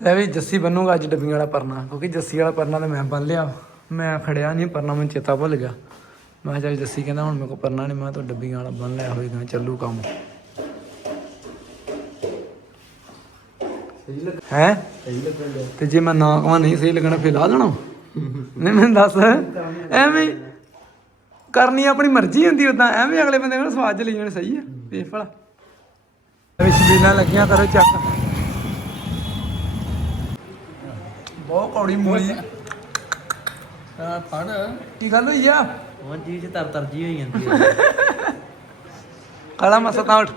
ਲੈ ਵੀ ਜੱਸੀ ਬੰਨੂਗਾ ਅੱਜ ਡੱਬੀਆਂ ਵਾਲਾ ਪਰਨਾ ਕਿਉਂਕਿ ਜੱਸੀ ਵਾਲਾ ਪਰਨਾ ਤਾਂ ਮੈਂ ਬੰਨ ਲਿਆ। ਮੈਂ ਖੜਿਆ ਨਹੀਂ ਪਰਨਾ ਮੈਨੂੰ ਚੇਤਾ ਭੁੱਲ ਗਿਆ। ਮੈਂ ਚੱਲ ਜੱਸੀ ਕਹਿੰਦਾ ਹੁਣ ਮੇਰੇ ਕੋਲ ਪਰਨਾ ਨਹੀਂ ਮੈਂ ਤਾਂ ਡੱਬੀਆਂ ਵਾਲਾ ਬੰਨ ਲਿਆ ਹੋਏਗਾ ਚੱਲੂ ਕੰਮ। ਹੈ? ਤੇ ਜੇ ਮੈਂ ਨਾ ਕਹਾਂ ਨਹੀਂ ਸਹੀ ਲੱਗਣਾ ਫਿਰ ਲਾ ਦੇਣਾ ਨਹੀਂ ਮੈਨੂੰ ਦੱਸ। ਐਵੇਂ ਕਰਨੀ ਆਪਣੀ ਮਰਜ਼ੀ ਹੁੰਦੀ ਉਦਾਂ ਐਵੇਂ ਅਗਲੇ ਬੰਦੇ ਨੂੰ ਸਵਾਦ ਚ ਲਈ ਜਾਣੇ ਸਹੀ ਹੈ ਵੇਖ ਭਲਾ। ਵੀ ਸ਼ਬੀਲਾਂ ਲੱਗੀਆਂ ਕਰੋ ਚੱਕ। ਕੌੜੀ ਮੂਲੀ। ਆ ਫੜ। ਕੀ ਗੱਲ ਹੋਈ ਆ? ਉਹ ਜੀ ਚ ਤਰ ਤਰ ਜੀ ਹੋਈ ਜਾਂਦੀ ਹੈ ਕਾਲਾ ਮਸਾ ਤਾਂ ਉੱਠ।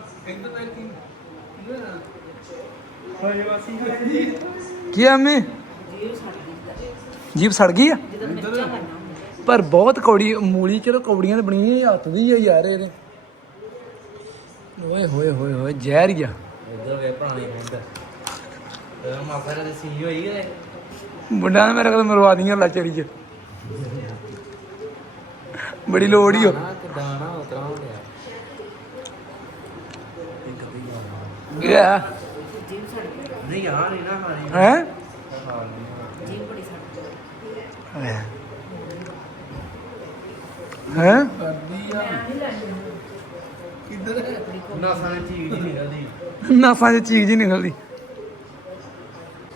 ਕੀ ਆ ਮੈਂ ਜੀਬ ਸੜ ਗਈ ਆ? ਪਰ ਬਹੁਤ ਕੌੜੀ ਮੂਲੀ ਚਲੋ ਕੌੜੀਆਂ ਤੇ ਬਣੀਆਂ ਹੱਥ ਦੀ ਆ ਯਾਰ ਇਹਦੇ। ਓਏ ਹੋਏ ਹੋਏ ਹੋਏ ਜ਼ਹਿਰ ਹੀ ਆ। ਇਧਰ ਵੇ ਪੁਰਾਣੀ ਪਿੰਡ। ਤੇ ਮਾਫਾ ਦੇ ਸੀ ਹੋਈ ਹੈ ਮੁੰਡਾ ਨੇ ਮੇਰੇ ਕੋਲ ਮਰਵਾ ਦੀਆਂ ਲਾਚਰੀ ਚ। ਬੜੀ ਲੋੜ ਹੀ ਹੋ ਨਾ ਉਤਰਾ ਹੋ ਗਿਆ। ਨਹੀਂ ਯਾਰ ਇਹ ਨਾ ਮਾਰੀ ਹੈ? ਹੈ? ਨਾ ਸਾਨੇ ਚੀਜ਼ ਹੀ ਨਿਕਲਦੀ। ਨਾਸਾਂ 'ਚ ਚੀਜ਼ ਹੀ ਨਿਕਲਦੀ।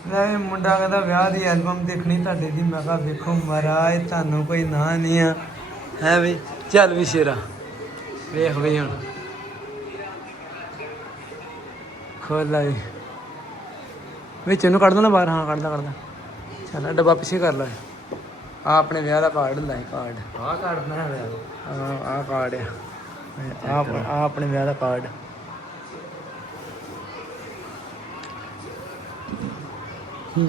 ਵੀ ਮੁੰਡਾ ਕਹਿੰਦਾ ਵਿਆਹ ਦੀ ਐਲਬਮ ਦੇਖਣੀ ਤੁਹਾਡੇ ਦੀ। ਮੈਂ ਕਿਹਾ ਵੇਖੋ ਮਹਾਰਾਜ ਤੁਹਾਨੂੰ ਕੋਈ ਨਾ ਨਹੀਂ ਆ। ਹੈ ਵੀ ਚੱਲ ਵੀ ਸ਼ੇਰਾ। ਵੇਖ ਵੀ ਹੁਣ। ਖੋਲ ਲੈ। ਵਿੱਚ ਇਹਨੂੰ ਕੱਢ ਦੋ ਨਾ ਬਾਹਰ। ਹਾਂ ਕੱਢਦਾ ਕੱਢਦਾ। ਚੱਲ ਡੱਬਾ ਪਿੱਛੇ ਕਰ ਲੈ। ਆ ਆਪਣੇ ਵਿਆਹ ਦਾ ਕਾਰਡ ਹੁੰਦਾ ਹੈ ਕਾਰਡ ਆਹ ਕੱਢਣਾ ਹੈ ਆ ਆ। ਕਾਰਡ ਆ ਆ ਆ ਆਪਣੇ ਵਿਆਹ ਦਾ ਕਾਰਡ ਹੂੰ।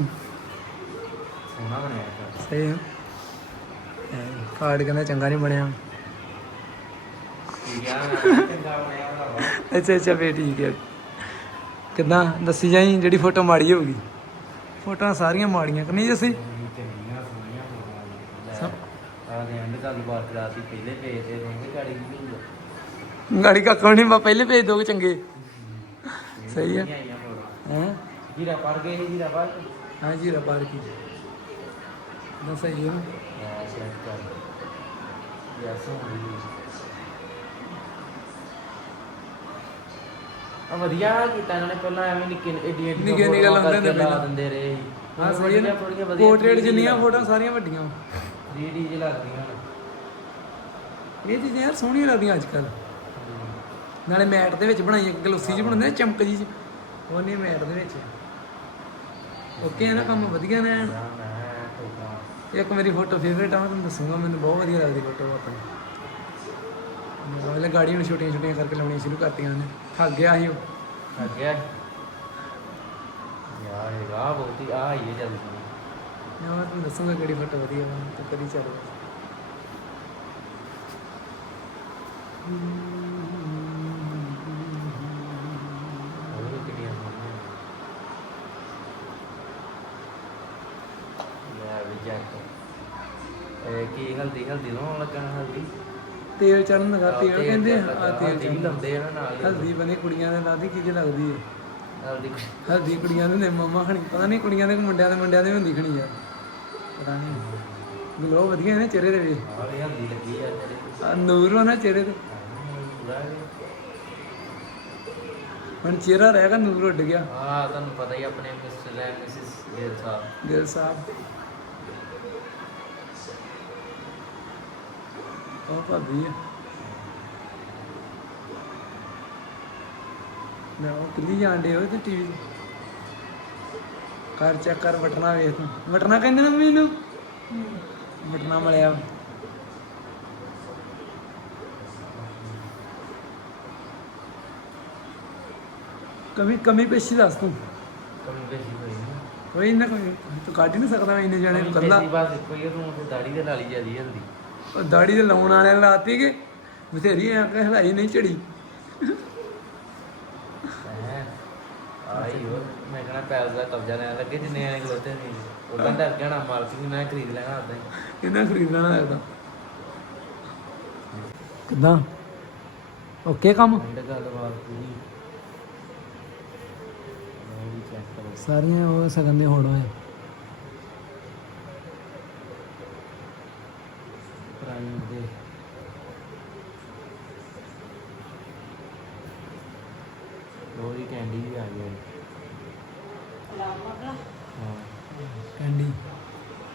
ਸੋਹਣਾ ਬਣਿਆ ਹੈ ਸਹੀ ਹੈ ਕਾਰਡ ਕਹਿੰਦਾ ਚੰਗਾ ਨਹੀਂ ਬਣਿਆ। ਅੱਛਾ ਅੱਛਾ ਫੇ ਠੀਕ ਹੈ ਕਿੱਦਾਂ? ਦੱਸੀ ਜਾਈ ਜਿਹੜੀ ਫੋਟੋ ਮਾੜੀ ਹੋਊਗੀ। ਫੋਟੋਆਂ ਸਾਰੀਆਂ ਮਾੜੀਆਂ ਕਿ ਨਹੀਂ ਜੱਸੀ ਗਾੜੀ ਕੱਕੋ ਨਹੀਂ ਬਾ ਪਹਿਲੇ ਭੇਜ ਦੋਗੇ ਚੰਗੇ। ਸਹੀ ਹੈ ਹੈ? ਜੀਰਾ ਪੜ ਗਏ ਸੀ ਜੀਰਾ ਪੜ ਹਾਂ ਜੀ ਰਬਾਰ ਕੀ। ਨਾ ਸਹੀ ਹੈ ਨਾ? ਯਾ ਸੈਟ ਕਰ ਯਾ ਸੋਹਣੀ ਆ ਵਧੀਆ ਕੀਤਾ ਇਹਨਾਂ ਨੇ ਪਹਿਲਾਂ ਐਵੇਂ ਨਿੱਕੇ ਏਡੀ ਏਡੀ ਨਿੱਕੀਆਂ ਨਿੱਕੀਆਂ ਲਾਉਂਦੇ ਹੁੰਦੇ ਲਾ ਪਹਿਲਾਂ। ਦਿੰਦੇ ਰਹੇ। ਹਾਂ ਸਹੀ ਨਾ। ਪੋਰਟਰੇਟ ਜਿੰਨੀਆਂ ਫੋਟੋਆਂ ਸਾਰੀਆਂ ਵੱਡੀਆਂ। 3D ਜਿ ਲੱਗਦੀਆਂ ਇਹ ਚੀਜ਼ਾਂ ਯਾਰ ਸੋਹਣੀਆਂ ਲੱਗਦੀਆਂ ਅੱਜ ਕੱਲ ਨਾਲੇ ਮੈਟ ਦੇ ਵਿੱਚ ਬਣਾਈ ਇੱਕ ਗਲੋਸੀ ਜਿਹੀ ਬਣਾਉਂਦੇ ਨੇ ਚਮਕ ਜੀ ਉਹ ਨਹੀਂ ਮੈਟ ਦੇ ਵਿੱਚ। ਓਕੇ ਹੈ ਨਾ ਕੰਮ ਵਧੀਆ ਨੇ? ਐਨ। ਨਾ ਨਾ ਇੱਕ ਮੇਰੀ ਫੋਟੋ ਫੇਵਰੇਟ ਆ ਮੈਂ ਤੁਹਾਨੂੰ ਦੱਸੂਗਾ ਮੈਨੂੰ ਬਹੁਤ ਵਧੀਆ ਲੱਗਦੀ ਫੋਟੋ ਆਪਣੀ। ਮੋਬਾਈਲ ਗਾੜੀ ਹੁਣ ਛੋਟੀਆਂ ਛੋਟੀਆਂ ਕਰਕੇ ਲਾਉਣੀਆਂ ਸ਼ੁਰੂ ਕਰਤੀਆਂ ਨੇ ਥੱਕ ਗਿਆ ਸੀ ਉਹ। ਅੱਗੇ ਯਾਰ ਇਹ ਗਾ ਬਹੁਤੀ ਆ ਹੀ ਹੈ ਜਲਦੀ। ਮੈਂ ਤੁਹਾਨੂੰ ਦੱਸੂਗਾ ਕਿਹੜੀ ਫੋਟੋ ਵਧੀਆ ਵਾ ਤੇ ਕਦੀ ਚੱਲ ਉਹ ਕਿਹੜੀਆਂ ਸੋਹਣੀਆਂ ਲੈ ਵੀ ਜੱਟ ਇਹ ਕੀ ਹਲਦੀ ਹਲਦੀ ਨੂੰ ਲੱਗਣਾ ਹਲਦੀ। ਤੇਲ ਚੜਨ ਲਗਾ ਤੇਲ ਕਹਿੰਦੇ ਆ ਆਹ ਤੇਲ ਹਲਦੀ ਵੀ ਚੜਨ ਲਾਉਂਦੇ ਆ ਨਾ ਨਾਲ ਹੀ। ਹਲਦੀ ਬਣੇ ਕੁੜੀਆਂ ਦੇ ਲਾਦੀ ਕੀ ਜੇ ਲੱਗਦੀ ਹੈ ਹਲਦੀ ਹਲਦੀ ਕੁੜੀਆਂ ਦੇ ਨੇ ਮਮਾ ਖਣੀ ਪਤਾ ਨਹੀਂ ਕੁੜੀਆਂ ਦੇ ਕਿ ਮੁੰਡਿਆਂ ਦੇ ਮੁੰਡਿਆਂ ਦੇ ਵੀ ਹੁੰਦੀ ਖਣੀ ਯਾਰ ਪਤਾ ਨਹੀਂ ਗਲੋ ਵਧੀਆ ਨੇ ਚਿਹਰੇ ਦੇ ਵੀ। ਆ ਵੀ ਹਲਦੀ ਲੱਗੀ ਆ ਤੇਰੇ ਆ ਨੂਰ ਵਾ ਨਾ ਚਿਹਰੇ ਤੇ। ਪੂਰਾ ਹੁਣ ਚਿਹਰਾ ਰਹੇਗਾ ਨੂਰ ਉੱਡ ਗਿਆ। ਆ ਤੁਹਾਨੂੰ ਪਤਾ ਹੀ ਆ ਆਪਣੇ ਮਿਸਟਰ ਲੈ ਮਿਸਿਸ ਗਿਲ ਸਾਹਿਬ। ਦਿਲ ਸਾਹਿਬ। ਉਹ ਭਾਬੀ ਆ ਮੈਂ ਉਹ ਕਿੱਲੀ ਜਾਂਦੇ ਹੋਏ ਤੇ ਟੀਵੀ ਕਰ ਚੈੱਕ ਕਰ ਬਟਨਾ ਵੇਖ ਬਟਨਾ ਕਹਿੰਦੇ ਨਾ ਮੈਨੂੰ ਬਟਨਾ ਮਲਿਆ। ਕਮੀ ਕਮੀ ਪੇਸ਼ੀ ਦੱਸ ਤੂੰ। ਕਮੀ ਬੇਸੀ ਹੋਈ ਨਾ। ਕੋਈ ਨਾ ਕੋਈ ਤੂੰ ਕੱਢ ਹੀ ਨਹੀਂ ਸਕਦਾ ਇੰਨੇ ਜਾਣੇ ਕੱਲਾ। ਬੇਸੀ ਇੱਕੋ ਹੀ ਆ, ਤੂੰ ਦਾੜੀ ਦੇ ਨਾਲ ਹੀ ਜਿਆਦੀ ਹਲਦੀ ਉਹ ਦਾੜੀ ਦੇ ਲਾਉਣ ਵਾਲਿਆਂ ਨੇ ਲਾਤੀ ਕਿ ਬਥੇਰੀ ਐ ਕਿ ਹਲਾਈ ਨਹੀਂ ਹੈ ਆਈ ਹੋ ਮੈਂ ਕਹਣਾ ਪੈਸ ਦਾ ਕਬਜ਼ਾ ਲੈਣ ਲੱਗੇ ਜਿੰਨੇ ਆਣੇ ਖਲੋਤੇ ਨਹੀਂ। ਉਹ ਬੰਦਾ ਡਰ ਜਾਣਾ ਮਾਲਕ ਵੀ ਮੈਂ ਖਰੀਦ ਲੈਣਾ ਉਦਾਂ ਹੀ। ਇਹਨਾਂ ਖਰੀਦਣਾ ਨਾ ਲੱਗਦਾ ਕਿਦਾਂ? ਓਕੇ ਕੰਮ? ਪਿੰਡ ਗੱਲਬਾਤ ਪੂਰੀ। ਵੀ ਚੈੱਕ ਕਰੋ। ਸਾਰੀਆਂ ਉਹ ਸਗਨ ਦੇ ਹੋੜੋ ਆ ਪ੍ਰਾਈਮ ਦੇ ਲੋਰੀ ਕੈਂਡੀ ਵੀ ਆ ਗਈ ਹਾਂ। ਕੈਂਡੀ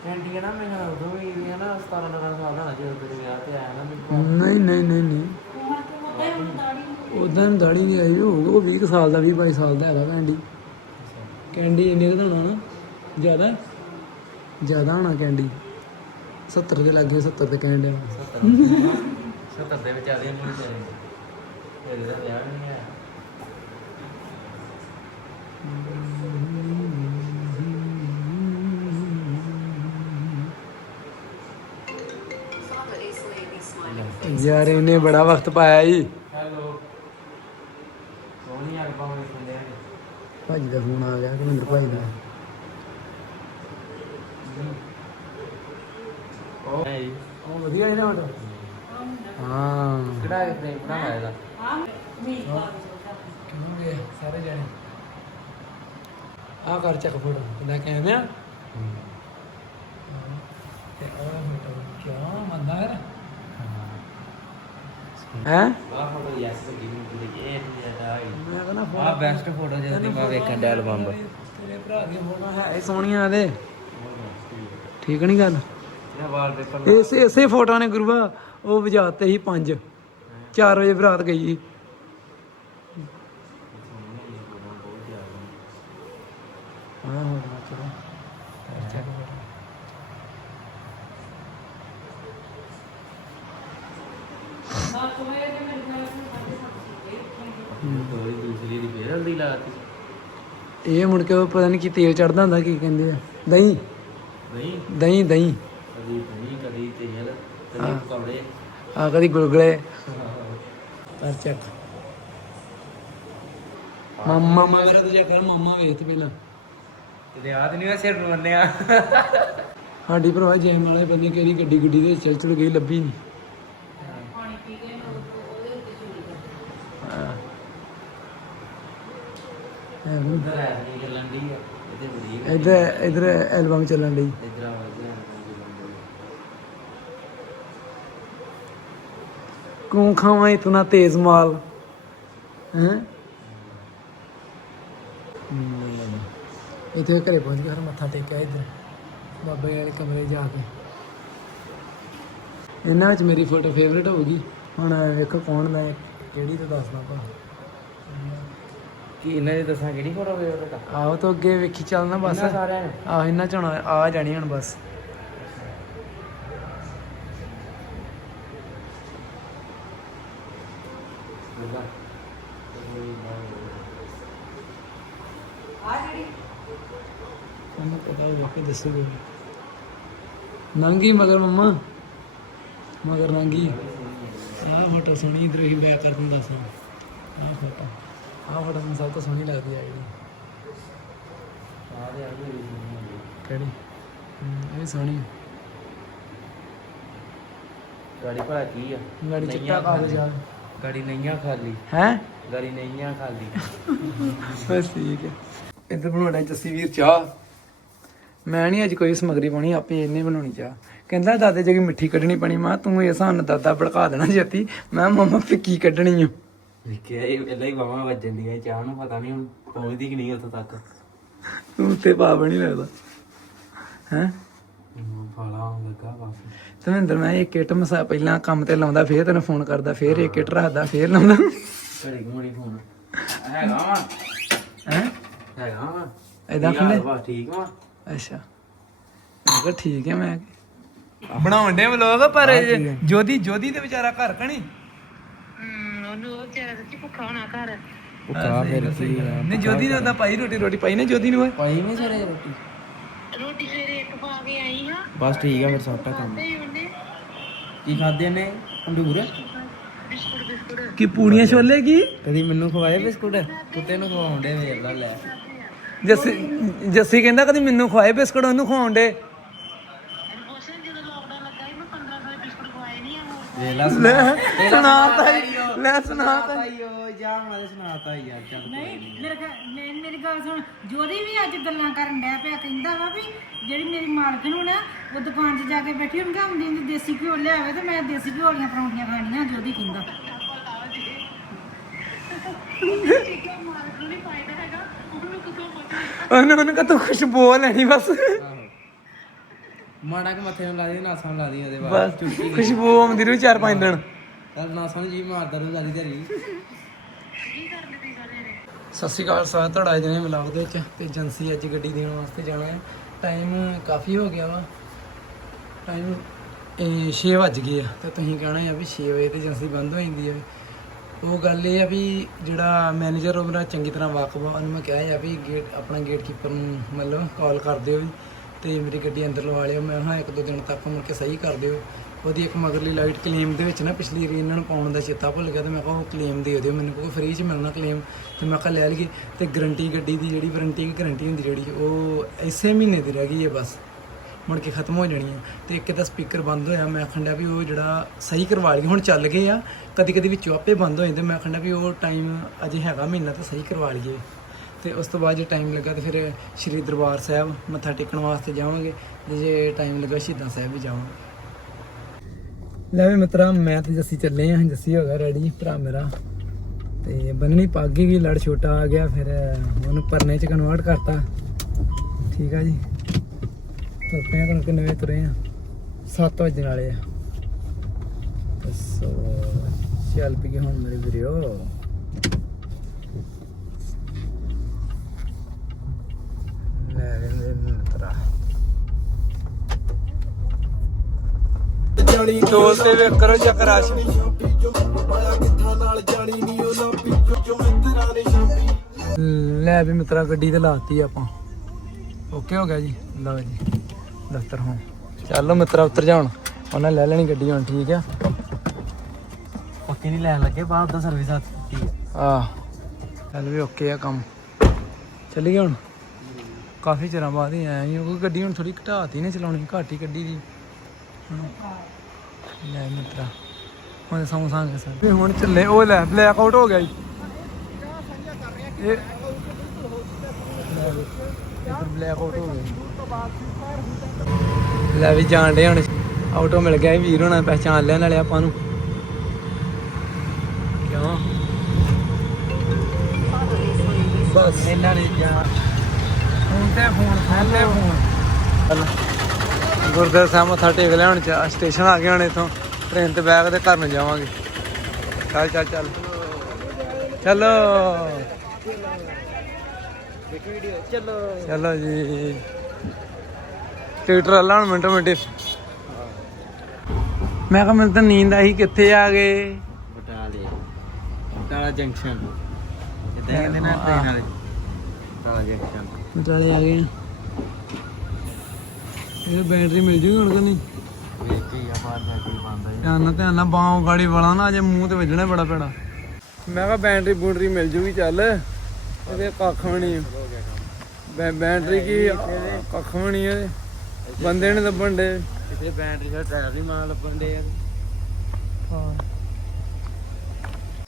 ਕੈਂਡੀ ਹੈ ਨਾ ਮੈਂ ਉਦੋਂ ਵੀ ਇਹ ਨਾ 17 18 ਸਾਲ ਦਾ ਹੋਣਾ ਜਦੋਂ ਤੇਰੇ ਵਿਆਹ ਤੇ ਆਇਆ ਨਾ ਮੈਨੂੰ ਨਹੀਂ ਨਹੀਂ ਨਹੀਂ ਨਹੀਂ। ਉਦਾਂ ਨੂੰ ਦਾੜੀ ਨਹੀਂ ਆਈ ਹੋਊਗਾ ਉਹ 20 ਕੁ ਸਾਲ ਦਾ 20 22 ਸਾਲ ਦਾ ਹੈਗਾ ਕੈਂਡੀ ਕੈਂਡੀ ਇੰਨੇ ਦਾ ਹੋਣਾ ਨਾ ਜ਼ਿਆਦਾ। ਜ਼ਿਆਦਾ ਹੋਣਾ ਕੈਂਡੀ 70 ਦੇ ਲੱਗੇ 70 ਤੇ ਕੈਂਡੀ 70 70 ਦੇ ਵਿੱਚ ਆ। ਗਏ ਮੁੰਡੇ। ਤੇਰੇ ਤੇਰੇ ਦਾ ਵਿਆਹ ਵੀ ਨਹੀਂ ਆਇਆ ਯਾਰ ਇਹਨੇ ਬੜਾ ਵਕਤ ਪਾਇਆ ਈ ਹੈਲੋ ਸੋਹਣੀ ਐਲਬਮ ਵੇਖਦੇ ਆ ਭਾਜੀ ਦਾ ਫੋਨ ਆ ਗਿਆ ਕਿ ਭਾਈ ਦਾ ਉਹ ਹੈ ਜੀ ਉਹ ਵਧੀਆ ਇਹਦਾ ਆਟੋ ਹਾਂ ਕਿਹੜਾ ਫਰੇਮ ਬਣਾਇਆ ਇਹਦਾ ਕਿਉਂ ਗਏ ਸਾਰੇ ਜਾਣੇ ਆ ਕਰ ਚੱਕ ਫੋਟੋ। ਲੈ ਕੇ ਆਉਂਦੇ ਆ ਤੇ ਆ। ਫੋਟੋ ਕਿਉਂ ਮੰਦਾ ਯਾਰ ਹੈ। ਆਹ ਫੋਟੋ ਯੈਸ ਮੈਨੂੰ ਕਿ ਇਹ ਜਿਹੜਾ ਮੈਂ ਕਹਿੰਦਾ ਆਹ ਬੈਸਟ ਫੋਟੋ ਜਦੋਂ ਦੀ ਮੈਂ ਵੇਖਣ ਦਾ ਐਲਬਮ ਤੇਰੇ ਭਰਾ ਦੀ ਫੋਟੋ ਹੈ। ਇਹ ਸੋਹਣੀਆਂ ਇਹਦੇ। ਠੀਕ ਨਹੀਂ ਗੱਲ? ਇਹ ਵਾਲਪੇਪਰ ਇਸੇ ਇਸੇ ਫੋਟੋ ਨੇ ਗੁਰੂਆ ਉਹ ਵਜਾਤੇ ਸੀ 5 4 ਵਜੇ ਬਰਾਤ ਗਈ ਲਾਤੀ ਇਹ ਮੁੜ ਕੇ ਪਤਾ ਨਹੀਂ ਕੀ ਤੇਲ ਚੜਦਾ ਹੁੰਦਾ ਕੀ ਕਹਿੰਦੇ ਆ। ਦਹੀਂ? ਨਹੀਂ ਦਹੀਂ ਦਹੀਂ। ਕਦੀ ਕਦੀ ਤੇਲ ਕਦੀ ਪਕੌੜੇ। ਆ ਕਦੀ ਗੁਲਗੁਲੇ। ਕਰ ਚੱਕ। ਮਾਮਾ ਮਗਰ ਤੂੰ ਜਾ ਕਰ ਮਾਮਾ ਵੇਖ ਤੇ ਪਹਿਲਾਂ ਤੇ ਯਾਦ ਨਹੀਂ ਹੋਇਆ ਸਿਰ ਨੂੰ ਬੰਨਿਆ। ਸਾਡੀ ਭਰਾ ਜੈਮ ਵਾਲੇ ਬੰਦੇ ਕਿਹੜੀ ਗੱਡੀ ਗੁੱਡੀ ਦੇ ਚੱਲ ਚੁਲ ਗਈ ਲੱਭੀ ਨਹੀਂ ਹਾਂ ਇਹ ਵੀ ਉਧਰ ਹੈ। ਨਹੀਂ ਚੱਲਣ ਦੀ ਆ। ਇਹਦੇ ਬੜੀ ਇਧਰ ਇਧਰ ਐਲਬਮ ਚੱਲਣ ਲਈ ਇਧਰ ਆ ਵਧੀਆ ਕੂੰ ਖਾਵਾਂ ਇਤਨਾ ਤੇਜ਼ ਮਾਲ? ਹੈ? ਇੱਥੇ ਘਰੇ ਪਹੁੰਚ ਗਿਆ ਫਿਰ ਮੱਥਾ ਟੇਕਿਆ ਇੱਧਰ। ਬਾਬੇ ਵਾਲੇ ਕਮਰੇ ਜਾ ਕੇ। ਇਹਨਾਂ ਵਿੱਚ ਮੇਰੀ ਫੋਟੋ ਫੇਵਰੇਟ ਹੋਊਗੀ। ਹੁਣ ਵੇਖੋ ਕੌਣ ਹੈ, ਕਿਹੜੀ ਤੋਂ ਦੱਸਦਾ ਭਾ। ਕੀ ਇਹਨਾਂ ਦੀ ਦੱਸਾਂ ਕਿਹੜੀ ਫੋਟੋ ਵੇ ਉਹਦਾ ਆਓ ਤਾਂ ਅੱਗੇ ਵੇਖੀ ਚੱਲਣਾ ਬਸ। ਇਹਨਾਂ ਸਾਰਿਆਂ ਨੇ? ਆਹ ਇਹਨਾਂ ਚ ਆ ਜਾਣੀ ਹੁਣ ਬਸ। ਪਤਾ ਹੋਵੇ ਕਿ ਦੱਸੂਗਾ ਨੰਗੀ ਮਗਰ ਮੰਮਾ। ਮਗਰ ਨੰਗੀ। ਆਹ ਫੋਟੋ ਸੋਹਣੀ ਇਧਰ ਹੀ ਬੈਕ ਕਰ ਦਿੰਦਾ ਸਾਂ। ਆਹ ਫੋਟੋ ਆਹ ਫੋਟੋ ਮੈਨੂੰ ਸਭ ਤੋਂ ਸੋਹਣੀ ਲੱਗਦੀ ਆ ਜਿਹੜੀ। ਆ ਕਿਹੜੀ ਇਹ ਸੋਹਣੀ ਗਾੜੀ ਭਲਾ ਕੀ ਆ? ਗਾੜੀ ਚਿੱਟਾ ਕਾਗਜ਼ ਆ ਗਾੜੀ ਨਈਆਂ ਖਾਲੀ। ਹੈ? ਗਾੜੀ ਨਈਆਂ ਖਾਲੀ। ਬਸ ਠੀਕ ਹੈ। ਇੱਧਰ ਬਣਾਉਣਾ ਜੱਸੀ ਵੀਰ ਚਾਹ। ਮੈਂ ਨਹੀਂ ਅੱਜ ਕੋਈ ਸਮਗਰੀ ਪਾਉਣੀ ਆਪੇ ਇਹਨੇ ਬਣਾਉਣੀ ਚਾਹ। ਕਹਿੰਦਾ ਦਾਦੇ ਜੀ ਮਿੱਠੀ ਕੱਢਣੀ ਪੈਣੀ ਮੈਂ ਕਿਹਾ ਤੂੰ ਇਹ ਸਾਨੂੰ ਦਾਦਾ ਭੜਕਾ ਦੇਣਾ ਜੱਤੀ। ਮੈਂ ਕਿਹਾ ਮੰਮਾ ਫਿੱਕੀ ਕੱਢਣੀ ਓ ਵੇਖਿਆ ਇਹ ਪਹਿਲਾਂ ਹੀ ਬਾਹਾਂ ਵੱਜਣ ਦੀਆਂ ਚਾਹ ਨੂੰ ਪਤਾ ਨਹੀਂ ਹੁਣ ਪਹੁੰਚਦੀ ਕਿ ਨਹੀਂ ਉੱਥੇ ਤੱਕ। ਤੂੰ ਤੇ ਪਾਪ ਨਹੀਂ ਲੱਗਦਾ। ਹੈ? ਫਾਲਾ ਆਉਣ ਲੱਗਾ ਵਾਪਸ ਧਰਮਿੰਦਰ ਮੈਂ ਇੱਕ ਕਿਟ ਮਸਾ ਪਹਿਲਾਂ ਕੰਮ ਤੇ ਲਾਉਂਦਾ ਫੇਰ ਤੈਨੂੰ ਫੋਨ ਕਰਦਾ ਫੇਰ ਇੱਕ ਕਿਟ ਰੱਖਦਾ ਫੇਰ ਲਾਉਂਦਾ। ਘੜੀ ਘੁਮਣੀ ਫੋਨ। ਹੈਗਾ ਵਾ? ਹੈ? ਹੈਗਾ ਕੀ ਖੁੱਲੇ? ਠੀਕ ਵਾ? ਅੱਛਾ। ਮੈਂ ਕਿਹਾ ਠੀਕ ਹੈ ਮੈਂ ਬਣਾਉਣ ਦੇ ਵਲੋਗ ਪਰ ਜੋਦੀ ਜੋਦੀ ਦੇ ਵਿਚਾਰਾ ਘਰ ਕਣੀ? ਭੁੱਖਾ ਫਿਰ ਕੀ ਆ ਨੇ ਜੋਦੀ ਨੇ ਉਹਦਾ ਪਾਈ ਰੋਟੀ ਰੋਟੀ ਪਾਈ ਨੇ ਜੋਦੀ ਨੂੰ ਪਾਈ ਨਹੀਂ ਸਰੇ ਰੋਟੀ। ਰੋਟੀ ਸਵੇਰੇ ਇੱਕ ਪਾ ਕੇ ਆਈ ਹਾਂ। ਬਸ ਠੀਕ ਆ ਫਿਰ ਸੌਟਾ ਕੰਮ। ਤੇ ਉਹਨੇ? ਕੀ ਖਾਦੇ ਨੇ ਬਿਸਕੁਟ ਬਿਸਕੁਟ। ਕੀ ਪੂੜੀਆਂ ਛੋਲੇ ਕੀ? ਕਦੀ ਮੈਨੂੰ ਖਵਾਏ ਬਿਸਕੁਟ? ਕੁੱਤੇ ਨੂੰ ਖਵਾਉਂਦੇ ਵੇਖ ਲਾ ਲੈ। ਜੱਸੀ ਜੱਸੀ ਕਹਿੰਦਾ ਕਦੀ ਮੈਨੂੰ ਖਵਾਏ ਬਿਸਕੁਟ ਉਹਨੂੰ ਖਵਾਉਣ ਦੇ ਪੁੱਛਣ ਜਦੋਂ ਲੋਕਡਾਊਨ ਲੱਗਾ ਸੀ ਮੈਂ 15 ਸਾਲ ਬਿਸਕੁਟ ਖਵਾਏ ਨਹੀਂ ਆ ਹੋਰ। ਵੇਖ ਲਾ ਲੈ ਸੁਣਾਤਾ ਈ, ਲੈ ਸੁਣਾਤਾ ਈ। ਜਾ ਮਾਰੇ ਸੁਣਾਤਾ ਯਾਰ ਚੱਲ ਨਹੀਂ ਮੇਰੇ ਖਿਆ- ਮੇ- ਮੇਰੀ ਗੱਲ ਸੁਣ ਜੋਦੀ ਵੀ ਅੱਜ ਗੱਲਾਂ ਕਰਨ ਡਿਆ ਪਿਆ ਕਹਿੰਦਾ ਵਾ ਵੀ ਜਿਹੜੀ ਮੇਰੀ ਮਾਲਕ ਨੂੰ ਨਾ ਉਹ ਦੁਕਾਨ 'ਚ ਜਾ ਕੇ ਬੈਠੀ ਉਹਨੂੰ ਕਹਿੰਦੀ ਹੁੰਦੀ ਦੇਸੀ ਘਿਓ ਲਿਆਵੇ ਤੇ ਮੈਂ ਦੇਸੀ ਘਿਓ ਪਰੌਂਠੀਆਂ ਖਾਣੀਆਂ ਕਹਿੰਦਾ। ਉਹਨੂੰ ਉਹਨੇ ਕਹ ਤੂੰ ਖੁਸ਼ਬੂ ਲੈਣੀ ਬਸ। ਮਾੜਾ ਕਿ ਮੱਥੇ ਨੂੰ ਲਾ ਦੀ ਨਾਸਾਂ ਨੂੰ ਲਾ ਦੀ ਉਹਦੇ ਬਸ ਬਾਅਦ ਖੁਸ਼ਬੂ ਆਉਂਦੀ ਰਹੂ ਚਾਰ ਪੰਜ ਦਿਨ। ਚੱਲ ਨਾਸਾਂ ਨੂੰ ਜੀ ਮਾਰਦਾ ਰੂ ਸਾਰੀ ਦਿਹਾੜੀ ਸਤਿ ਸ਼੍ਰੀ ਅਕਾਲ ਸਾਰਾ ਤੁਹਾਡਾ ਅੱਜ ਦੇ ਵਲੌਗ ਦੇ ਵਿੱਚ। ਤੇ ਏਜੰਸੀ ਅੱਜ ਗੱਡੀ ਦੇਣ ਵਾਸਤੇ ਜਾਣਾ ਹੈ। ਟਾਈਮ ਕਾਫੀ ਹੋ ਗਿਆ ਵਾ। ਟਾਈਮ 6 ਵੱਜ ਗਏ ਆ। ਤੇ ਤੁਸੀਂ ਕਹਿਣਾ ਆ ਵੀ 6 ਵਜੇ ਤੇ ਏਜੰਸੀ ਬੰਦ ਹੋ ਜਾਂਦੀ ਹੈ। ਉਹ ਗੱਲ ਇਹ ਆ ਵੀ ਜਿਹੜਾ ਮੈਨੇਜਰ ਉਹ ਮੇਰਾ ਚੰਗੀ ਤਰ੍ਹਾਂ ਵਾਕਫ ਆ। ਉਹਨੂੰ ਮੈਂ ਕਿਹਾ ਆ ਵੀ ਗੇਟ ਆਪਣਾ ਗੇਟ ਕੀਪਰ ਨੂੰ ਮਤਲਬ ਕਾਲ ਕਰ ਦਿਓ। ਵੀ ਤੇ ਮੇਰੀ ਗੱਡੀ ਅੰਦਰ ਲਵਾ ਲਿਓ। ਮੈਂ ਹਾਂ ਇੱਕ ਦੋ ਦਿਨ ਤੱਕ ਮੁੜ ਕੇ ਸਹੀ ਕਰ ਦਿਓ। ਉਹਦੀ ਇੱਕ ਮਗਰਲੀ ਲਾਈਟ ਕਲੇਮ ਦੇ ਵਿੱਚ ਨਾ ਪਿਛਲੀ ਰੀ ਇਹਨਾਂ ਨੂੰ ਪਾਉਣ ਦਾ ਚੇਤਾ ਭੁੱਲ ਗਿਆ ਤੇ ਮੈਂ ਕਿਹਾ ਉਹ ਕਲੇਮ ਦੇ ਦਿਓ, ਮੈਨੂੰ ਕੋਈ ਫ੍ਰੀ ਚ ਮਿਲਣਾ ਕਲੇਮ ਤੇ ਮੈਂ ਕਿਹਾ ਲੈ ਲਈਏ ਤੇ ਗਰੰਟੀ ਗੱਡੀ ਦੀ ਜਿਹੜੀ ਵਾਰੰਟੀ ਗਰੰਟੀ ਹੁੰਦੀ ਜਿਹੜੀ, ਉਹ ਇਸੇ ਮਹੀਨੇ ਦੀ ਰਹਿ ਗਈ ਹੈ ਬਸ। ਮੁੜ ਕੇ ਖਤਮ ਹੋ ਜਾਣੀ ਆ ਤੇ ਇੱਕ ਤਾਂ ਸਪੀਕਰ ਬੰਦ ਹੋਇਆ, ਮੈਂ ਆਖਣ ਵੀ ਉਹ ਜਿਹੜਾ ਸਹੀ ਕਰਵਾ ਲਈਏ, ਹੁਣ ਚੱਲ ਗਏ ਆ। ਕਦੀ ਕਦੀ ਵਿੱਚੋਂ ਆਪੇ ਬੰਦ ਹੋ ਜਾਂਦੇ, ਮੈਂ ਖੰਡਾ ਵੀ ਉਹ ਟਾਈਮ ਅਜੇ ਹੈਗਾ ਮਹੀਨਾ ਤਾਂ ਸਹੀ ਕਰਵਾ ਲਈਏ। ਤੇ ਉਸ ਤੋਂ ਬਾਅਦ ਜੇ ਟਾਈਮ ਲੱਗਾ ਤੇ ਫਿਰ ਸ਼੍ਰੀ ਦਰਬਾਰ ਸਾਹਿਬ ਮੱਥਾ ਟੇਕਣ ਵਾਸਤੇ ਜਾਵਾਂਗੇ, ਤੇ ਜੇ ਟਾਈਮ ਲੱਗਾ ਸ਼ਹੀਦਾਂ ਸਾਹਿਬ ਵੀ ਜਾਵਾਂਗੇ। ਲੈ ਵੀ ਮਿੱਤਰਾ, ਮੈਂ ਤੇ ਜੱਸੀ ਚੱਲੇ ਆ, ਜੱਸੀ ਹੋ ਗਿਆ ਰੈਡੀ ਭਰਾ ਮੇਰਾ। ਤੇ ਬੰਨਣੀ ਪੱਗ ਹੀ ਲੜ ਛੋਟਾ ਆ ਗਿਆ, ਫਿਰ ਉਹਨੂੰ ਪਰਨੇ ਚ ਕਨਵਰਟ ਕਰਤਾ। ਠੀਕ ਆ ਜੀ। ਤੁਰ ਪਏ ਕਿੰਨੇ ਵਜੇ ਤੁਰੇ ਆ? 7 ਵਜੇ ਵਾਲੇ ਆ। ਸੋ ਚੱਲ ਪਈ ਹੁਣ ਮੇਰੇ ਵੀਰੋ। ਲੈ ਲੈ ਮਿੱਤਰਾ। ਜਾਣੀ ਢੋਲ ਤੇ ਵੇ ਕਰੋ ਚੱਕਰਾਸ਼ ਲੈ ਵੀ ਮਿੱਤਰਾ ਗੱਡੀ ਤੇ ਲਾਤੀ ਆਪਾਂ। ਓਕੇ ਹੋ ਗਿਆ ਜੀ। ਲਓ ਜੀ ਦਫ਼ਤਰ ਹੁਣ। ਚੱਲੋ ਮਿੱਤਰਾ ਉੱਤਰ ਜਾਣ। ਉਹਨਾਂ ਲੈ ਲੈਣੀ ਗੱਡੀ ਹੁਣ ਠੀਕ ਆ? ਪੱਕੇ ਨਹੀਂ ਲੈਣ ਲੱਗੇ ਬਾਅਦ ਦਾ ਸਰਵਿਸ ਆ। ਆ ਚੱਲ ਵੀ ਓਕੇ ਆ ਕੰਮ। ਚੱਲੀ ਹੁਣ? ਕਾਫੀ ਚਿਰਾਂ ਬਾਅਦ ਹੀ ਆਇਆ ਹਾਂ ਕਿਉਂਕਿ ਗੱਡੀ ਹੁਣ ਥੋੜੀ ਘਟਾਤੀ ਨੇ ਚਲਾਉਣੀ ਘੱਟ ਹੀ ਗੱਡੀ ਦੀ। ਹੁਣ ਲੈ ਮਿੱਤਰਾ ਹੁਣ ਸੌਂ ਸਾਂ ਕੇ ਸਰ। ਵੀ ਹੁਣ ਚੱਲੇ ਉਹ ਲੈ ਬਲੈਕ ਆਊਟ ਹੋ ਗਿਆ ਜੀ। ਇਹ ਬਲੈਕ ਆਊਟ ਹੋ ਗਿਆ ਲੈ ਵੀ ਜਾਣ ਡੇ ਹੁਣ। ਆਟੋ ਮਿਲ ਗਿਆ ਵੀਰ ਹੋਣਾ ਪਹਿਚਾਨ ਲਿਆ ਨਾਲੇ ਆਪਾਂ ਨੂੰ। ਕਿਉਂ? ਬਸ। ਇਹਨਾਂ ਨੇ ਜਾ ਫੋਨ ਤੇ ਫੋਨ ਤੇ ਫੋਨ। ਗੁਰਦੁਆਰਾ ਸਾਹਿਬ ਮੱਥਾ ਟੇਕ ਲਿਆ ਹੁਣ ਸਟੇਸ਼ਨ ਆ ਗਏ ਹੁਣ ਇਥੋਂ। ਟ੍ਰੇਨ ਤੇ ਬੈਗ ਤੇ ਘਰ ਨੂੰ ਜਾਵਾਂਗੇ। ਚੱਲ ਚੱਲ ਚੱਲ। ਚਲੋ। ਚਲੋ ਚਲੋ ਜੀ ਟਿਕਟ ਲਾਣ ਮਿੰਟੋ ਮਿੰਟ ਮੈਂ ਕਿਹਾ ਮੈਨੂੰ ਤਾਂ ਨੀਂਦ ਆਈ ਕਿੱਥੇ ਆ ਗਏ? ਬਟਾਲੇ। ਬਟਾਲਾ ਜੰਕਸ਼ਨ ਇਦਾਂ ਕਹਿੰਦੇ ਨਾ ਟ੍ਰੇਨ ਵਾਲੇ। ਬਟਾਲਾ ਜੰਕਸ਼ਨ ਮਟਾਲੇ ਆ ਗਏ। ਇਹ ਬੈਟਰੀ ਮਿਲ ਜੂਗੀ ਹੁਣ ਕਿ ਨਹੀਂ? ਵੇਖ ਆ ਬਾਹਰ ਜਾ ਕੇ ਬੰਦ ਧਿਆਨ ਨਾਲ ਧਿਆਨ ਨਾਲ, ਬਾਹੋਂ ਗਾੜੀ ਵਾਲਾ ਨਾ, ਅਜੇ ਮੂੰਹ ਤੇ ਵੱਜਣਾ ਬੜਾ ਪੈਣਾ ਮੈਂ ਕਿਹਾ ਬੈਟਰੀ ਬੂਟਰੀ ਮਿਲ ਜੂਗੀ, ਚੱਲ। ਇਹਦੇ ਕੱਖ ਵੀ ਨਹੀਂ। ਬੈ- ਬੈਟਰੀ ਕੀ ਕੱਖ ਵੀ ਨਹੀਂ ਇਹਦੇ। ਬੰਦੇ ਨੇ ਲੱਭਣ ਦੇ। ਕਿਤੇ ਬੈਟਰੀ ਦਾ ਟਾਇਰ ਵੀ ਮਾਰ ਲੱਭਣ ਦੇ ਯਾਰ ਹਾਂ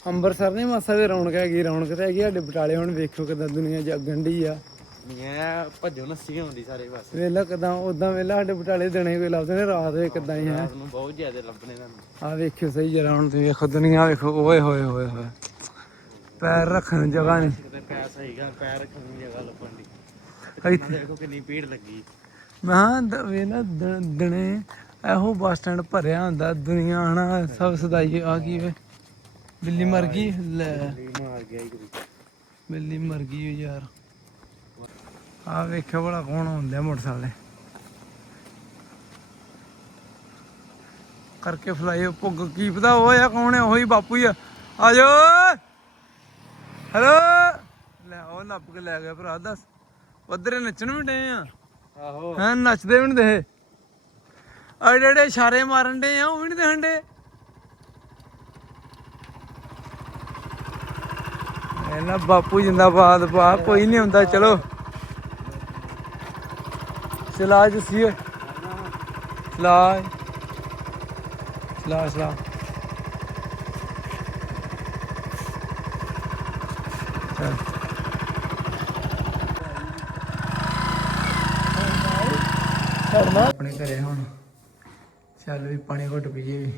ਅੰਬਰਸਰ ਨੇ ਮਾਸਾ ਵੀ ਰੌਣਕ ਹੈਗੀ, ਰੌਣਕ ਤੇ ਹੈਗੀ ਸਾਡੇ ਬਟਾਲੇ ਹੁਣ ਵੇਖੋ ਕਿਦਾਂ ਦੁਨੀਆ ਜਾਗਣ ਢੀ ਆ। ਮੈਂ ਭੱਜੋ ਨੱਸੀ ਹੁੰਦੀ ਸਾਰੇ ਪਾਸੇ। ਵੇਲਾ ਕਿਦਾਂ ਉਦਾਂ ਵੇਲਾ ਸਾਡੇ ਬਟਾਲੇ ਦਿਨੇ ਕੋਈ ਲੱਭਦੇ ਨੇ ਰਾਤ ਵੇ ਕਿਦਾਂ ਹੀ ਹੈ ਰਾਤ ਨੂੰ ਬਹੁਤ ਜ਼ਿਆਦਾ ਲੱਭਣੇ ਤੁਹਾਨੂੰ। ਆ ਵੇਖਿਓ ਸਹੀ ਜਰਾ ਹੁਣ ਤੁਸੀਂ ਵੇਖੋ ਦੁਨੀਆ ਵੇਖੋ ਓਏ ਹੋਏ ਹੋਏ ਹੋਏ। ਪੈਰ ਰੱਖਣ ਨੂੰ ਜਗ੍ਹਾ ਨਹੀਂ। ਕਿਤੇ ਪੈਰ ਸਹੀ ਗਾ ਪੈਰ ਰੱਖਣ ਦੀ ਜਗ੍ਹਾ ਲੱਭਣ ਦੀ। ਇੱਥੇ ਦੇਖੋ ਕਿੰਨੀ ਭੀੜ ਲੱਗੀ। ਮੈਂ ਕਿਹਾ ਦ- ਵੇ ਨਾ ਦ- ਦਿਨੇ ਇਹੋ ਬੱਸ ਸਟੈਂਡ ਭਰਿਆ ਹੁੰਦਾ ਦੁਨੀਆ ਹਨਾ ਸਭ ਸਦਾਈ ਆ ਕੀ ਵੇ। ਬਿੱਲੀ ਮਰ ਗਈ ਲੈ। ਮਾਰ ਗਿਆ ਇੱਕ ਬਿੱਲੀ ਮਰ ਗਈ ਓ ਯਾਰ। ਆ ਵੇਖਿਓ ਬੜਾ ਕੌਣ ਹੁੰਦੇ ਮੋਟਰਸਾਈਕਲ ਕਰਕੇ ਫਲਾਈ ਭੁੱਗ ਕੀ ਪਤਾ ਉਹ ਆ ਕੌਣ ਹੈ ਉਹੀ ਬਾਪੂ ਹੀ ਆ। ਆ ਜਾਓ। ਹੈਲੋ। ਲੈ ਉਹ ਲੱਭ ਕੇ ਲੈ ਗਿਆ ਭਰਾ ਦੱਸ। ਉਧਰ ਨੱਚਣ ਵੀ ਡੇ ਆ। ਆਹੋ। ਹਾਂ ਨੱਚਦੇ ਵੀ ਨਹੀਂ ਦੇ ਆ ਜਿਹੜੇ ਇਸ਼ਾਰੇ ਮਾਰਨ ਡੇ ਆ ਉਹ ਵੀ ਨਹੀਂ ਦੇਖਣ ਡੇ ਇਹਨਾਂ ਬਾਪੂ ਜਿੰਦਾਬਾਦ ਪਾ ਕੋਈ ਨਹੀਂ ਹੁੰਦਾ ਚਲੋ। Silahı düşüyor. Silah. Silah silah. Evet. ਆਪਣੇ ਘਰੇ ਹੁਣ ਚੱਲ ਵੀ ਪਾਣੀ ਘੁੱਟ ਪੀਏ ਵੀ